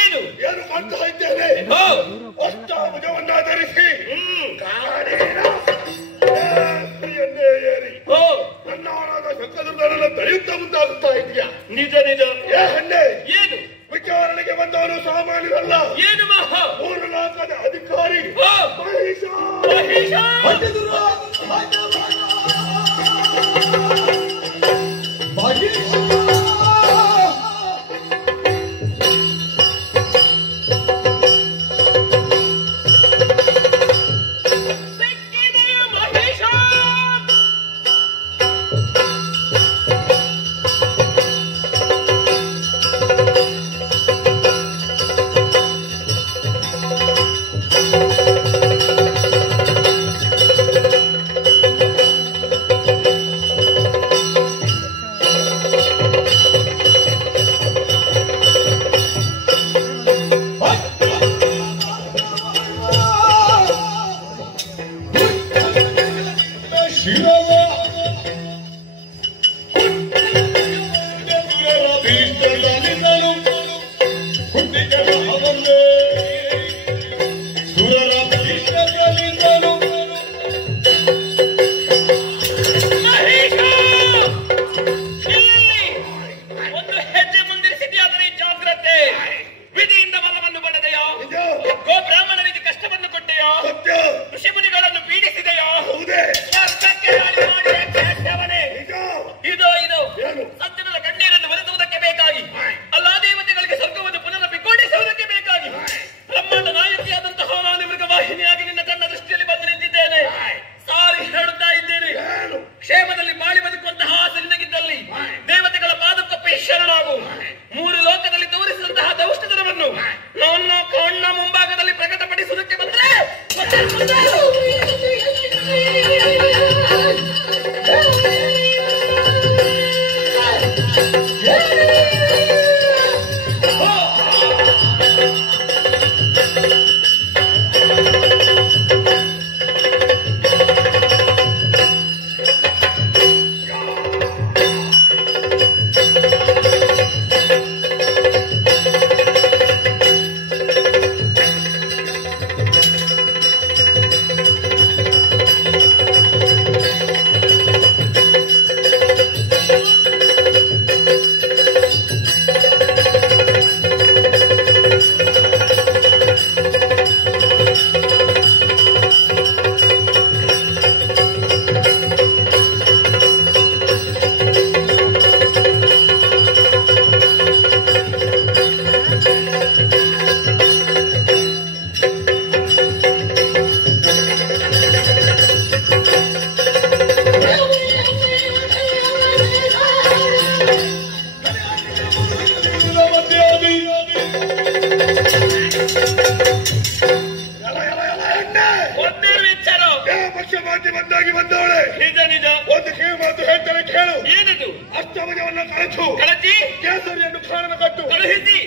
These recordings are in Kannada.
ಏನು ಏನು ಮಾಡ್ತಾ ಇದ್ದೇನೆ? ಅಷ್ಟಾಭುಜವನ್ನಾಧರಿಸಿ ಏರಿ ನನ್ನವರಾದ ಶಂಕರದವರನ್ನ ದಯುಕ್ತ ಮುಂದಾಗುತ್ತಾ ಇದೆಯಾ? ನಿಜ ನಿಜ. ಹೆಣ್ಣೆ ಏನು ವಿಚಾರಣೆಗೆ ಬಂದವನು ಸಾಮಾನ್ಯರಲ್ಲ. ಏನು ಮಹಾ 3 ಲಾಖದ ಅಧಿಕಾರಿ ಮಹೇಶ. ಮಹೇಶ ಬಂದಾಗಿ ಬಂದವಳೆ. ನಿಜ ನಿಜ. ಒಂದು ಕಿವಿ ಮಾತು ಹೇಳ್ತಾರೆ ಕೇಳು. ಏನದು? ಅಷ್ಟಭುಜವನ್ನ ಕಳಚು. ಕಳಚಿ ಕೇಸರಿಯನ್ನು ಕಾರಣ ಕಟ್ಟು. ಕಳುಹಿಸಿ.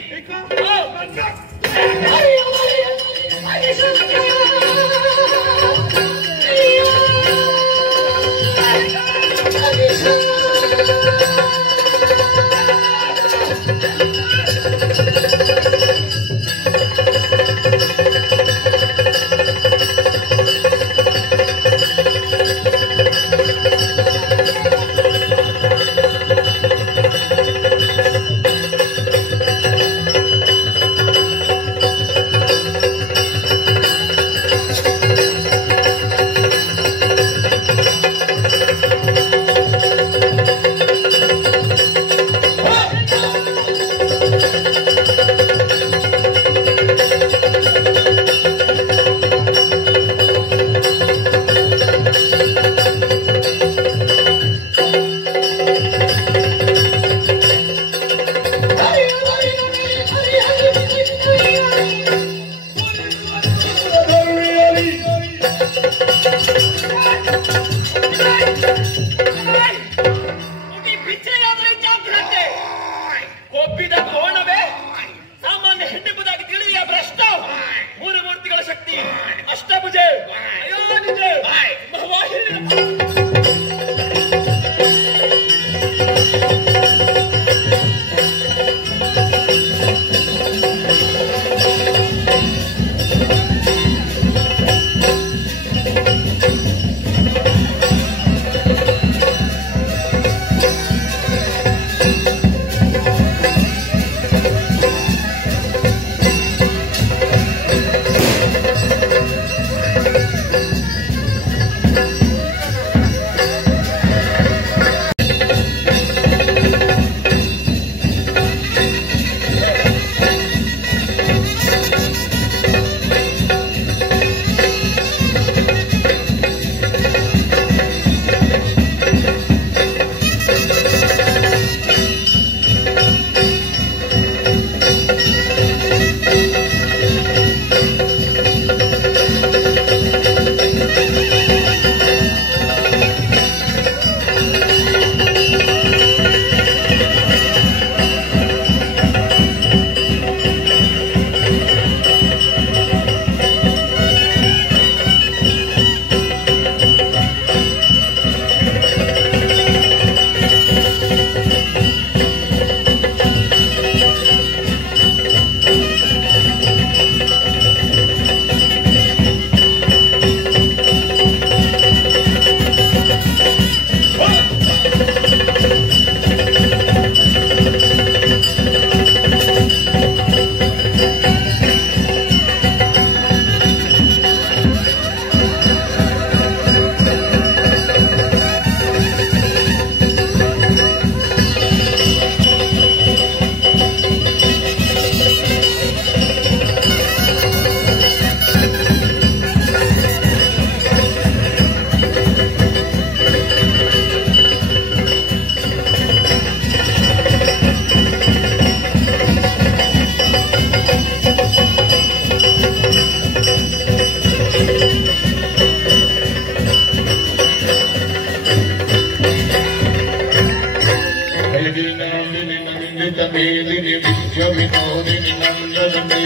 ಮೇದಿನಿ ವಿದ್ಯ ವಿನೋದಿನಿ ನಂದನತೆ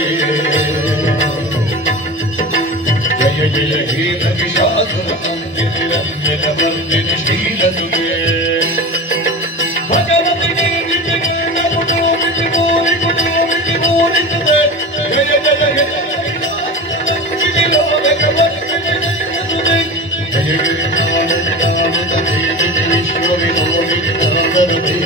ಜಯ ಜಯ ಹೇ ನಮಿಷಾಸುರ ನಂದಿನಿ ರಂಜನ ವರ್ಧಿನಿ ಶ್ರೀಲಸುತೆ ಭಗವತಿ ನೀತಿಗೆ ನಮೋ ಮಿತಿ ಮೋರಿಸುತ್ತೆ ಜಯ ಜಯ ಹೇ ನಮಿಷಾಸುರ ಲೋಕ ವರ್ಧಿನಿ ಶ್ರೀಲಸುತೆ ಜಯ ಜಯ ವಿಶ್ವ ವಿನೋದಿನಿ ನಂದನತೆ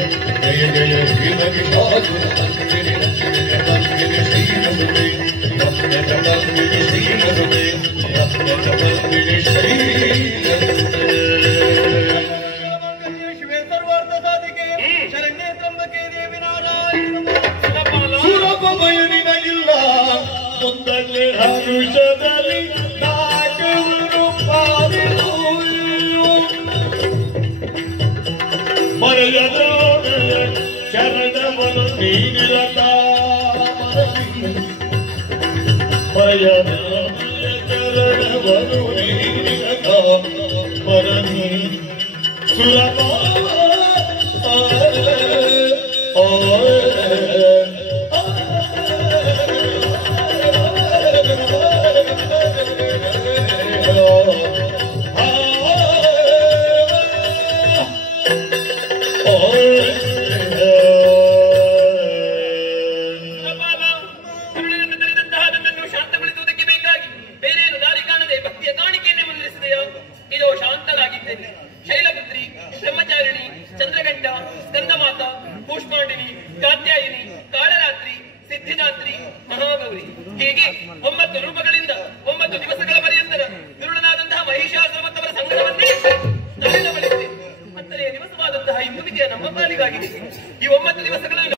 ಜಯ ಜಯ ಹೇ ನಮಿಷಾಸುರ ನಂದಿನಿ ರಂಜನ ವರ್ಧಿನಿ ಶ್ರೀಲಸುತೆ ರಂಜನ ವರ್ಧಿನಿ ಶ್ರೀಲಸುತೆ ಶಿವೇ ಸರ್ವಾರ್ಥ ಸಾಧಿಕೆ ಶರಣ್ಯೇ ತ್ರಂಬಕೆ ದೇವಿ ನಾರಾಯಣ ಸುರಪ ಬಯಲಿನ ಇಲ್ಲ ಮುಂದಲ್ಲೇ ಹರುಷದಲ್ಲಿ ನಾಗವರು ಪಾಲಿರು ಮರೆಯದ ಶರಣವನ್ನು ನೀನಿರತ ಮರೆಯದ ಶರಣವನ್ನು ನೀನಿರತ ಮರನಿ ಸುರಪ ಶೈಲಪುತ್ರಿ ಬ್ರಹ್ಮಚಾರಿಣಿ ಚಂದ್ರಗಂಟ ಸ್ಕಂದಮಾತ ಕೂಷ್ಮಾಂಡಿನಿ ಕಾತ್ಯಾಯಿನಿ ಕಾಳರಾತ್ರಿ ಸಿದ್ಧಿದಾತ್ರಿ ಮಹಾಗೌರಿ ಹೀಗೆ 9 ರೂಪಗಳಿಂದ 9 ದಿವಸಗಳ ಪರ್ಯಂತರ ದುರುಳನಾದಂತಹ ಮಹಿಷಾಸುರ ಮತ್ತವರ ಸಂಗ್ರಹವನ್ನೇ ತಲೆದವಳಿಸಿದೆ. 10ನೇ ದಿವಸವಾದಂತಹ ಇಂದು ವಿಜಯ ನಮ್ಮ ಪಾಲಿಗಾಗಿದೆ. ಈ 9 ದಿವಸಗಳಲ್ಲಿ